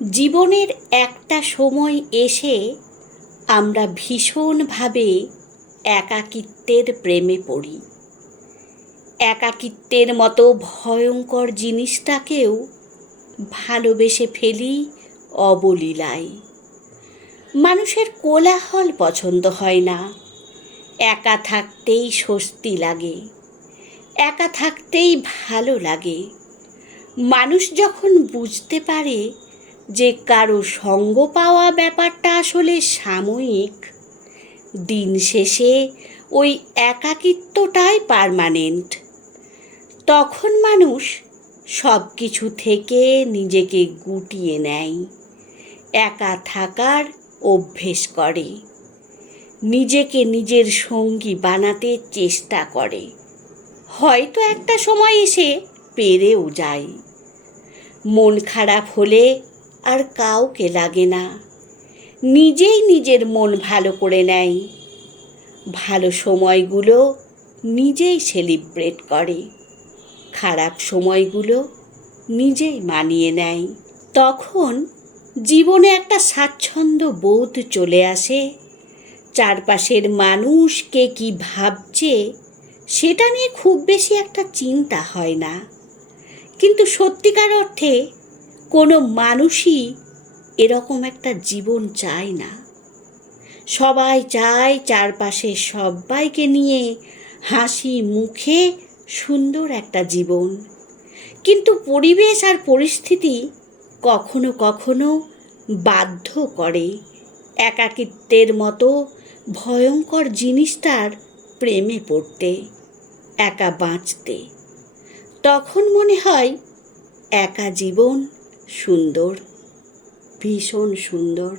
জীবনের একটা সময় এসে আমরা ভীষণভাবে একাকিত্বের প্রেমে পড়ি। একাকিত্বের মতো ভয়ঙ্কর জিনিসটাকেও ভালোবেসে ফেলি অবলীলায়। মানুষের কোলাহল পছন্দ হয় না, একা থাকতেই স্বস্তি লাগে, একা থাকতেই ভালো লাগে। মানুষ যখন বুঝতে পারে যে কারো সঙ্গ পাওয়া ব্যাপারটা আসলে সাময়িক, দিন শেষে ওই একাকিত্বটাই পার্মানেন্ট, তখন মানুষ সব কিছু থেকে নিজেকে গুটিয়ে নেয়, একা থাকার অভ্যেস করে, নিজেকে নিজের সঙ্গী বানাতে চেষ্টা করে। হয়তো একটা সময় এসে পেরেও যায়। মন খারাপ হলে আর কাউকে লাগে না, নিজেই নিজের মন ভালো করে নেয়। ভালো সময়গুলো নিজেই সেলিব্রেট করে, খারাপ সময়গুলো নিজেই মানিয়ে নেয়। তখন জীবনে একটা স্বাচ্ছন্দ্য বোধ চলে আসে। চারপাশের মানুষ কে কী ভাবছে সেটা নিয়ে খুব বেশি একটা চিন্তা হয় না। কিন্তু সত্যিকার অর্থে কোনো মানুষই এরকম একটা জীবন চায় না। সবাই চায় চারপাশে সবাইকে নিয়ে হাসি মুখে সুন্দর একটা জীবন। কিন্তু পরিবেশ আর পরিস্থিতি কখনো কখনো বাধ্য করে একাকিত্বের মতো ভয়ঙ্কর জিনিসটার প্রেমে পড়তে, একা বাঁচতে। তখন মনে হয় একা জীবন সুন্দর, ভীষণ সুন্দর।